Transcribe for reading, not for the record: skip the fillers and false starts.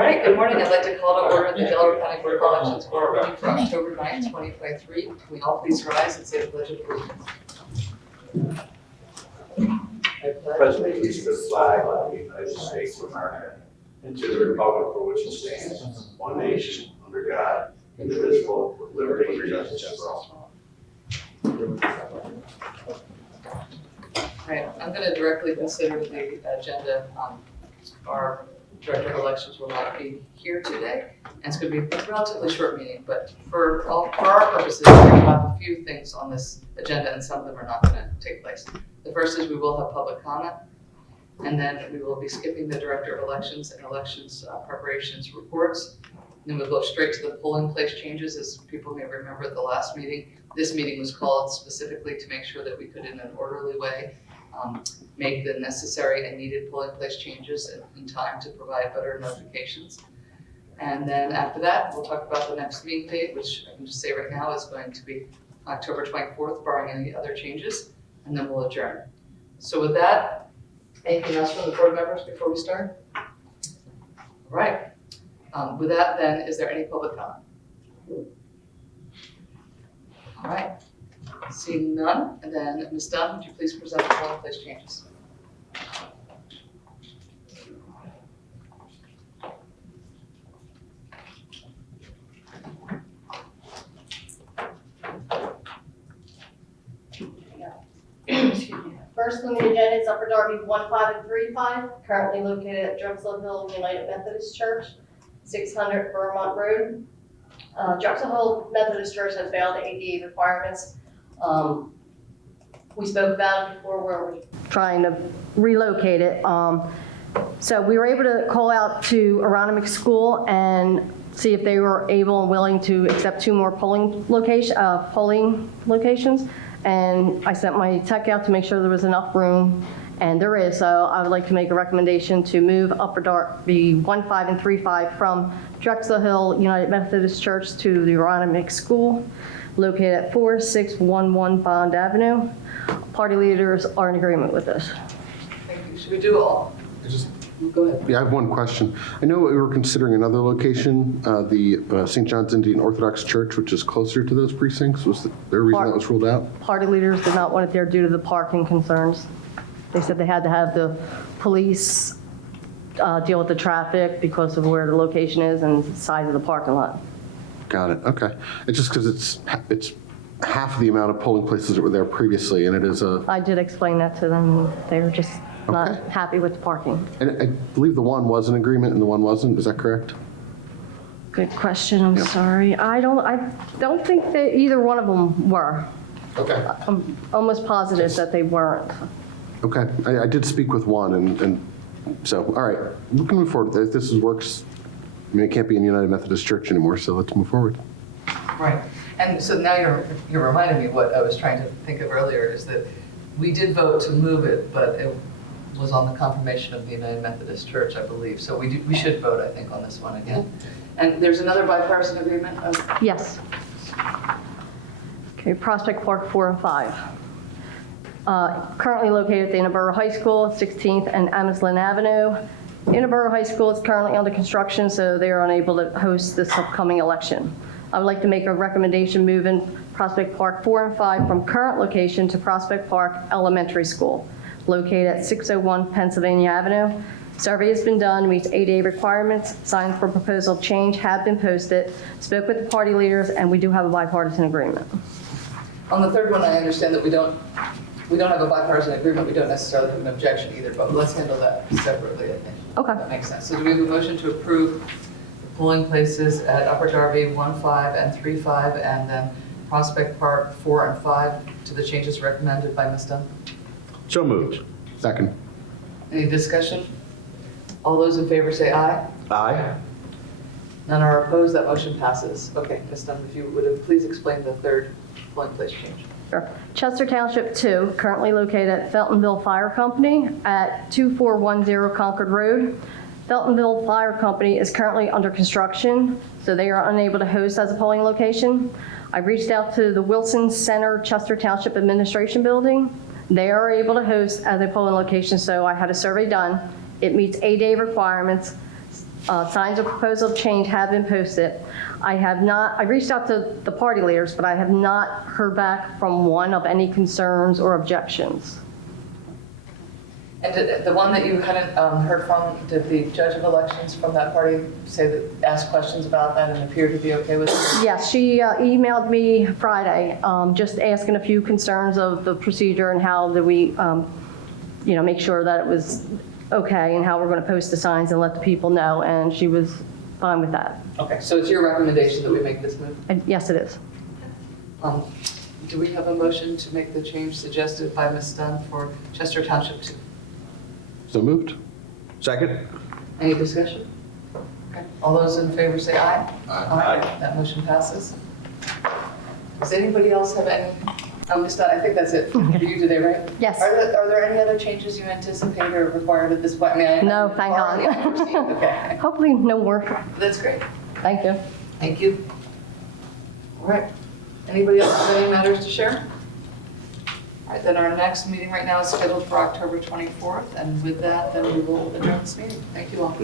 right, good morning. I'd like to call to order the Delaware County Board of Elections Board meeting for October 9th, 2023. Can we all please rise and say the pledge of allegiance? Pledge allegiance to the flag of the United States of America and to the republic for which it stands, one nation, under God, indivisible, with liberty and justice for all. Right, I'm going to directly consider the agenda. Our Director of Elections will not be here today, and it's going to be a relatively short meeting, but for our purposes, we have a few things on this agenda, and some of them are not going to take place. The first is we will have public comment, and then we will be skipping the Director of Elections and elections preparations reports. Then we'll go straight to the polling place changes. As people may remember at the last meeting, this meeting was called specifically to make sure that we could, in an orderly way, make the necessary and needed polling place changes in time to provide better notifications. And then after that, we'll talk about the next meeting date, which I can just say right now is going to be October 24th, barring any other changes, and then we'll adjourn. So with that, anything else from the board members before we start? All right. With that then, is there any public comment? All right. Seeing none, and then Ms. Dunn, would you please present the polling place changes? First on the agenda is Upper Darby 15 and 35, currently located at Drexel Hill United Methodist Church, 600 Vermont Road. Drexel Hill Methodist Church has failed the ADA requirements. We spoke about it before where we're trying to relocate it. So we were able to call out to Aronimink School and see if they were able and willing to accept 2 more polling locations. And I sent my tech out to make sure there was enough room, and there is. So I would like to make a recommendation to move Upper Darby 15 and 35 from Drexel Hill United Methodist Church to the Aronimink School, located at 4611 Bond Avenue. Party leaders are in agreement with this. Thank you. Should we do all? Go ahead. Yeah, I have one question. I know we were considering another location, the St. John's Indian Orthodox Church, which is closer to those precincts. Was there a reason that was ruled out? Party leaders did not want it there due to the parking concerns. They said they had to have the police deal with the traffic because of where the location is and the size of the parking lot. Got it. Okay. It's just because it's half the amount of polling places that were there previously, and it is a. I did explain that to them. They were just not Okay. happy with the parking. And I believe the one was an agreement and the one wasn't. Is that correct? Good question. I'm Yeah. sorry. I don't think that either one of them were. Okay. I'm almost positive that they weren't. Okay. I did speak with one, and so all right, we can move forward. If this works, I mean, it can't be in United Methodist Church anymore, so let's move forward. Right. And so now you're reminding me what I was trying to think of earlier, is that we did vote to move it, but it was on the confirmation of the United Methodist Church, I believe. So we should vote, I think, on this one again. And there's another bipartisan agreement? Yes. Okay, Prospect Park 4 and 5. Currently located at the Innaborough High School, 16th and Ameslin Avenue. Innaborough High School is currently under construction, so they are unable to host this upcoming election. I would like to make a recommendation moving Prospect Park 4 and 5 from current location to Prospect Park Elementary School, located at 601 Pennsylvania Avenue. Survey has been done, meets ADA requirements. Signs for proposal change have been posted. Spoke with the party leaders, and we do have a bipartisan agreement. On the third one, I understand that we don't have a bipartisan agreement. We don't necessarily have an objection either, but let's handle that separately, I think. Okay. That makes sense. So do we have a motion to approve the polling places at Upper Darby 15 and 35, and then Prospect Park 4 and 5 to the changes recommended by Ms. Dunn? So moved. Second. Any discussion? All those in favor say aye. Aye. None are opposed. That motion passes. Okay, Ms. Dunn, if you would please explain the third polling place change. Sure. Chester Township 2, currently located at Feltonville Fire Company at 2410 Concord Road. Feltonville Fire Company is currently under construction, so they are unable to host as a polling location. I reached out to the Wilson Center Chester Township Administration Building. They are able to host as a polling location, so I had a survey done. It meets ADA requirements. Signs of proposal change have been posted. I reached out to the party leaders, but I have not heard back from one of any concerns or objections. And did the one that you hadn't heard from, did the judge of elections from that party say that, ask questions about that and appear to be okay with it? Yes, she emailed me Friday, just asking a few concerns of the procedure and how do we, make sure that it was okay and how we're going to post the signs and let the people know, and she was fine with that. Okay, so it's your recommendation that we make this move? And yes, it is. Do we have a motion to make the change suggested by Ms. Dunn for Chester Township 2? So moved? Second? Any discussion? Okay. All those in favor say aye. Aye. That motion passes. Does anybody else have any? Ms. Dunn, I think that's it for you today, right? Yes. Are there any other changes you anticipate or required at this point? I mean, No, thank God. Okay, Hopefully no more. that's great. Thank you. Thank you. All right. Anybody else have any matters to share? All right, then our next meeting right now is scheduled for October 24th, and with that, then we will adjourn this meeting. Thank you all.